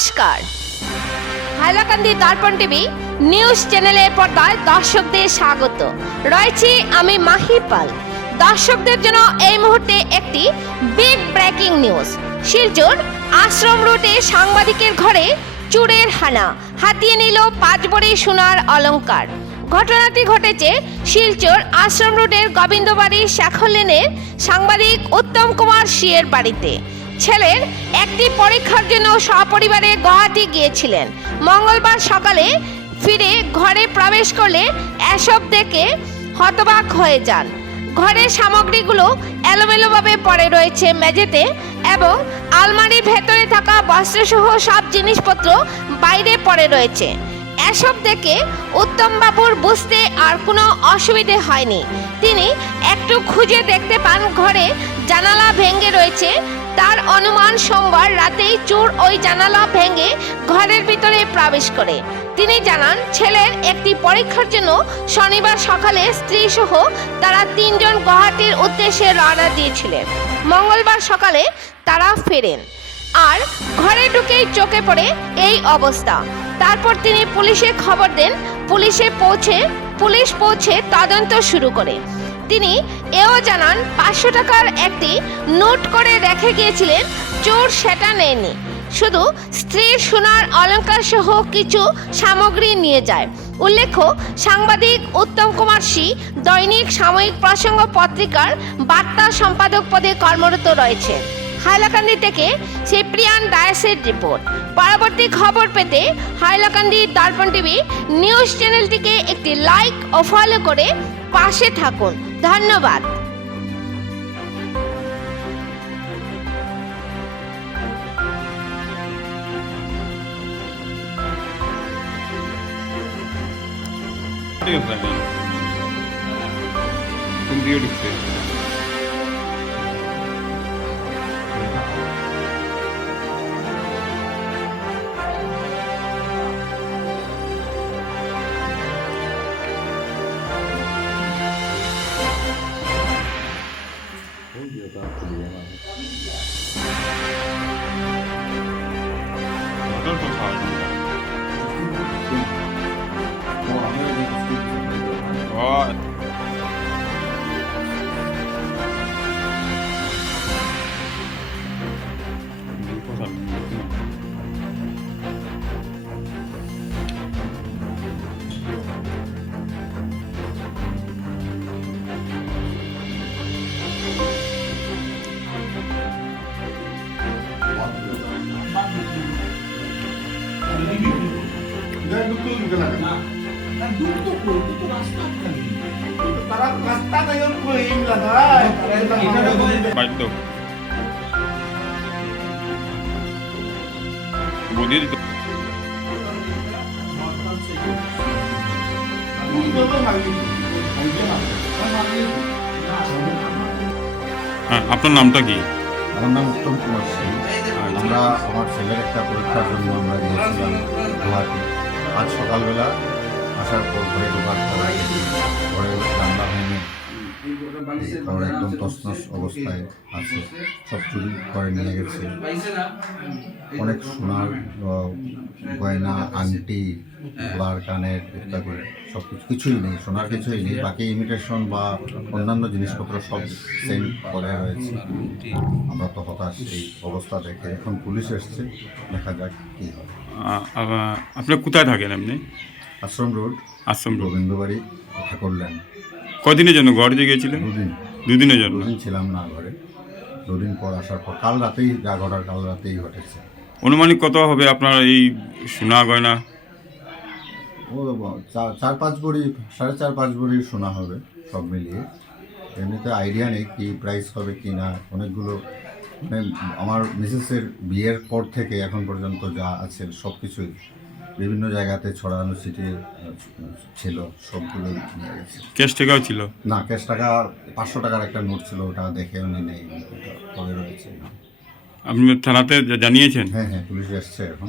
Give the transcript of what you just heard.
নমস্কার, হাইলাকান্দি দর্পণ TV news চ্যানেলের পর্দায় দর্শকদের স্বাগত। রয়েছি আমি মাহি পাল। দর্শকদের জন্য এই মুহূর্তে একটি বিগ ব্রেকিং নিউজ। শিলচর আশ্রম রোডে সাংবাদিকের ঘরে চোরের হানা, হাতিয়ে নিল 5 ভরি সোনার অলংকার। ঘটনাটি ঘটেছে শিলচর আশ্রম রোডের গোবিন্দবাড়ি শেখর লেনের সাংবাদিক উত্তম কুমার সিয়ের বাড়িতে। ছেলের একটি পরীক্ষার জন্য সপরিবারে গুয়াহাটি গিয়েছিলেন। মঙ্গলবার সকালে ফিরে ঘরে প্রবেশ করলে এসব দেখে হতবাক হয়ে যান। ঘরের সামগ্রীগুলো এলোমেলোভাবে পড়ে রয়েছে মেঝেতে এবং আলমারির ভেতরে থাকা বস্ত্রসহ সব জিনিসপত্র বাইরে পড়ে রয়েছে। এসব দেখে উত্তমবাবুর বুঝতে আর কোনো অসুবিধে হয়নি। তিনি একটু খুঁজে দেখতে পান ঘরে জানালা ভেঙে রয়েছে। তার অনুমান সোমবার রাতেই চোর ওই জানালা ভেঙে ঘরের ভিতরে প্রবেশ করে। তিনি জানান, ছেলের একটি পরীক্ষার জন্য শনিবার সকালে স্ত্রী সহ তারা 3 জন গুয়াহাটির উদ্দেশ্যে রওনা দিয়েছিলেন। মঙ্গলবার সকালে তারা ফেরেন আর ঘরে ঢুকেই চোখে পড়ে এই অবস্থা। তারপর তিনি পুলিশে খবর দেন। পুলিশ পৌঁছে তদন্ত শুরু করে। তিনি এও জানান, 500 টাকার একটি নোট করে রেখে গিয়েছিলেন, চোর সেটা নেয়নি, শুধু স্ত্রীর সোনার অলংকার সহ কিছু সামগ্রী নিয়ে যায়। উল্লেখ্য, সাংবাদিক উত্তম কুমার সি দৈনিক সাময়িক প্রসঙ্গ পত্রিকার বার্তা সম্পাদক পদে কর্মরত রয়েছে। হাইলাকান্দি থেকে সিপ্রিয়ান ডায়েসের রিপোর্ট। পরবর্তী খবর পেতে হাইলাকান্দি দর্পণ টিভি নিউজ চ্যানেলটিকে একটি লাইক ও ফলো করে পাশে থাকুন। ধন্যবাদ। আপনার নামটা কি? আমার নাম উত্তম কুমার সিং। আমরা আমার ছেলের একটা পরীক্ষার জন্য আমরা গিয়েছিলাম গুয়াহাটি। আজ সকালবেলা আসার পর ঘরে ঢোকার পর ঘরে রান্না ভেঙে ঘর একদম তছনছ অবস্থায় আছে, সব চুরি করে নিয়ে গেছে। অনেক সোনার গয়না, আংটি, গলার কানের ইত্যাদি সব কিছুই নেই, সোনার কিছুই নেই। বাকি ইমিটেশন বা অন্যান্য জিনিসপত্র সব সেম করে রয়েছে। আমরা তো হতাশ এই অবস্থা দেখে। এখন পুলিশ এসছে, দেখা যাক কী হয়। আপনি কোথায় থাকেন? আপনি আশ্রম রোড, গোবিন্দবাড়ি ঠাকুর লেন। কদিনের জন্য গুয়াহাটিতে গিয়েছিলেন? 2 দিন। 2 দিনের জন্য? 2 দিন ছিলাম না ঘরে। 2 দিন পর আসার পর কাল রাতেই যা ঘটার কাল রাতেই ঘটেছে। অনুমানিক কত হবে আপনার এই সোনা গয়না? ও 4-5 ভরি, 4.5-5 ভরির সোনা হবে সব মিলিয়ে। এমনিতে আইডিয়া নেই কি প্রাইস হবে কি না। অনেকগুলো মানে আমার মিসেসের বিয়ের পর থেকে এখন পর্যন্ত যা আছে সব কিছুই বিভিন্ন জায়গাতে ছড়ানো ছিটিয়ে ছিল, সবগুলোই নিয়ে গেছে। ক্যাশ টাকাও ছিল? না, ক্যাশ টাকা 500 টাকার একটা নোট ছিল, ওটা দেখে উনি নেই, পরে রয়েছে। আপনি থানাতে জানিয়েছেন? হ্যাঁ, পুলিশ এসছে এখন।